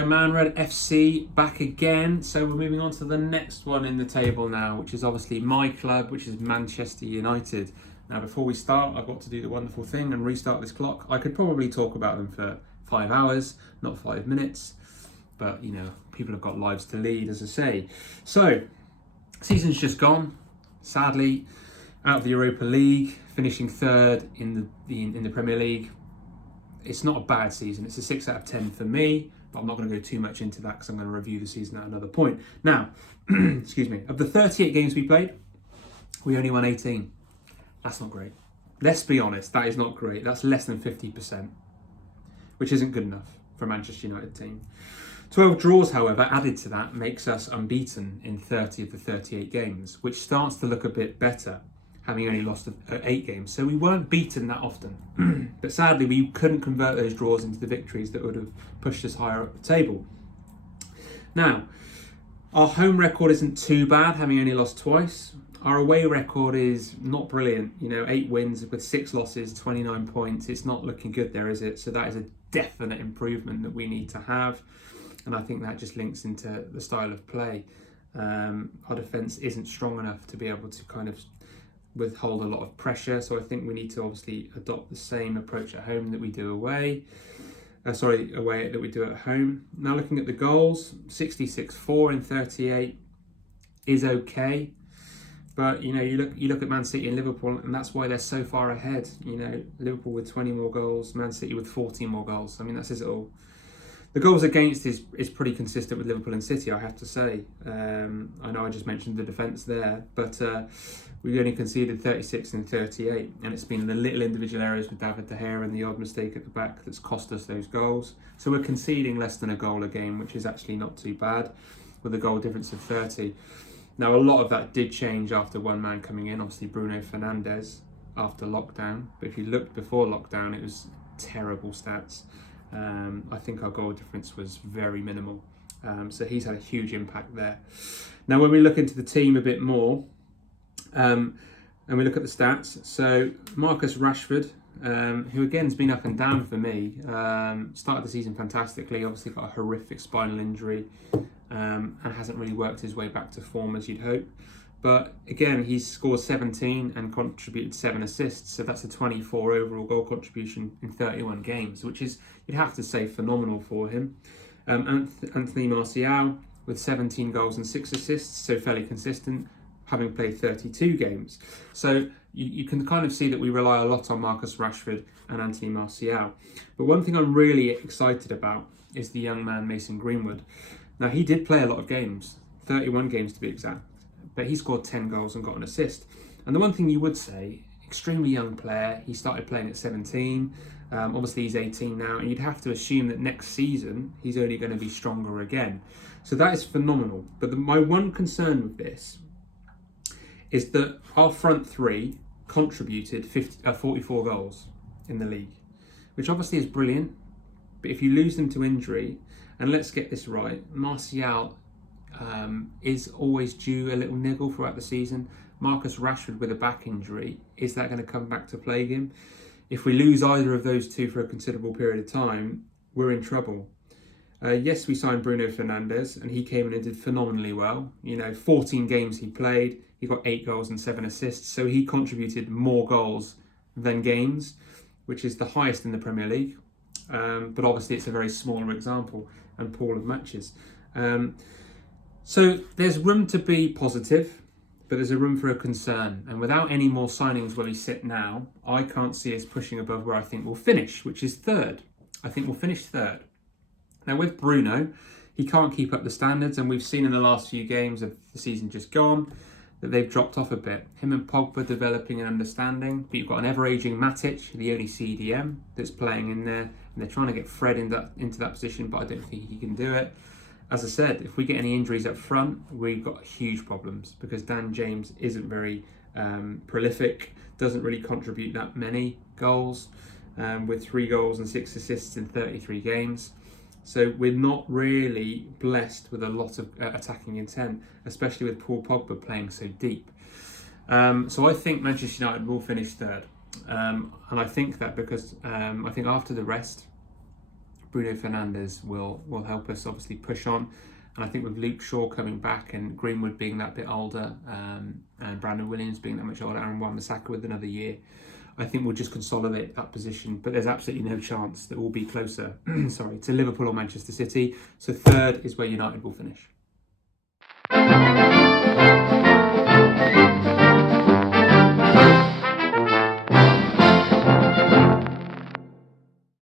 So ManredFC back again. So we're moving on to the next one in the table now, which is obviously my club, which is Manchester United. Now before we start, I've got to do the wonderful thing and restart this clock. I could probably talk about them for 5 hours, not 5 minutes. But, you know, people have got lives to lead, as I say. So, season's just gone, sadly, out of the Europa League, finishing third in the Premier League. It's not a bad season. It's a 6 out of 10 for me, but I'm not going to go too much into that because I'm going to review the season at another point. Now, excuse me, of the 38 games we played, we only won 18. That's not great. Let's be honest, that is not great. That's less than 50%, which isn't good enough for a Manchester United team. 12 draws, however, added to that makes us unbeaten in 30 of the 38 games, which starts to look a bit better, having only lost 8 games. So we weren't beaten that often. But sadly, we couldn't convert those draws into the victories that would have pushed us higher up the table. Now, our home record isn't too bad, having only lost twice. Our away record is not brilliant. 8 wins with 6 losses, 29 points. It's not looking good there, is it? So that is a definite improvement that we need to have. And I think that just links into the style of play. Our defence isn't strong enough to be able to kind of withhold a lot of pressure. So I think we need to obviously adopt the same approach at home that we do away. Away that we do at home. Now looking at the goals, 66-4 in 38 is okay. But you look at Man City and Liverpool, and that's why they're so far ahead. Liverpool with 20 more goals, Man City with 14 more goals. I mean, that says it all. The goals against is pretty consistent with Liverpool and City, I have to say. I know I just mentioned the defence there, but we only conceded 36 and 38, and it's been the little individual errors with David De Gea and the odd mistake at the back that's cost us those goals. So we're conceding less than a goal a game, which is actually not too bad, with a goal difference of 30. Now, a lot of that did change after one man coming in, obviously Bruno Fernandes, after lockdown. But if you looked before lockdown, it was terrible stats. I think our goal difference was very minimal. So he's had a huge impact there. Now, when we look into the team a bit more, and we look at the stats, so Marcus Rashford, who again has been up and down for me, started the season fantastically, obviously got a horrific spinal injury, and hasn't really worked his way back to form as you'd hope. But again, he's scored 17 and contributed 7 assists. So that's a 24 overall goal contribution in 31 games, which is, you'd have to say, phenomenal for him. Anthony Martial with 17 goals and 6 assists, so fairly consistent, having played 32 games. So you can kind of see that we rely a lot on Marcus Rashford and Anthony Martial. But one thing I'm really excited about is the young man Mason Greenwood. Now, he did play a lot of games, 31 games to be exact. But he scored 10 goals and got an assist. And the one thing you would say, extremely young player, he started playing at 17, obviously he's 18 now, and you'd have to assume that next season he's only going to be stronger again. So that is phenomenal. But my one concern with this is that our front three contributed 44 goals in the league, which obviously is brilliant. But if you lose them to injury, and let's get this right, Martial is always due a little niggle throughout the season. Marcus Rashford with a back injury, is that going to come back to plague him? If we lose either of those two for a considerable period of time, we're in trouble. Yes, we signed Bruno Fernandes, and he came in and did phenomenally well. 14 games he played, he got 8 goals and 7 assists, so he contributed more goals than games, which is the highest in the Premier League. But obviously it's a very smaller example and pool of matches. So there's room to be positive, but there's a room for a concern. And without any more signings where we sit now, I can't see us pushing above where I think we'll finish, which is third. I think we'll finish third. Now with Bruno, he can't keep up the standards, and we've seen in the last few games of the season just gone that they've dropped off a bit. Him and Pogba developing an understanding, but you've got an ever-aging Matic, the only CDM that's playing in there, and they're trying to get Fred into that position, but I don't think he can do it. As I said, if we get any injuries up front, we've got huge problems because Dan James isn't very prolific, doesn't really contribute that many goals, with 3 goals and 6 assists in 33 games. So we're not really blessed with a lot of attacking intent, especially with Paul Pogba playing so deep. So I think Manchester United will finish third. And I think that because I think after the rest, Bruno Fernandes will help us obviously push on. And I think with Luke Shaw coming back and Greenwood being that bit older, and Brandon Williams being that much older, Aaron Wan-Bissaka with another year, I think we'll just consolidate that position. But there's absolutely no chance that we'll be closer to Liverpool or Manchester City. So third is where United will finish.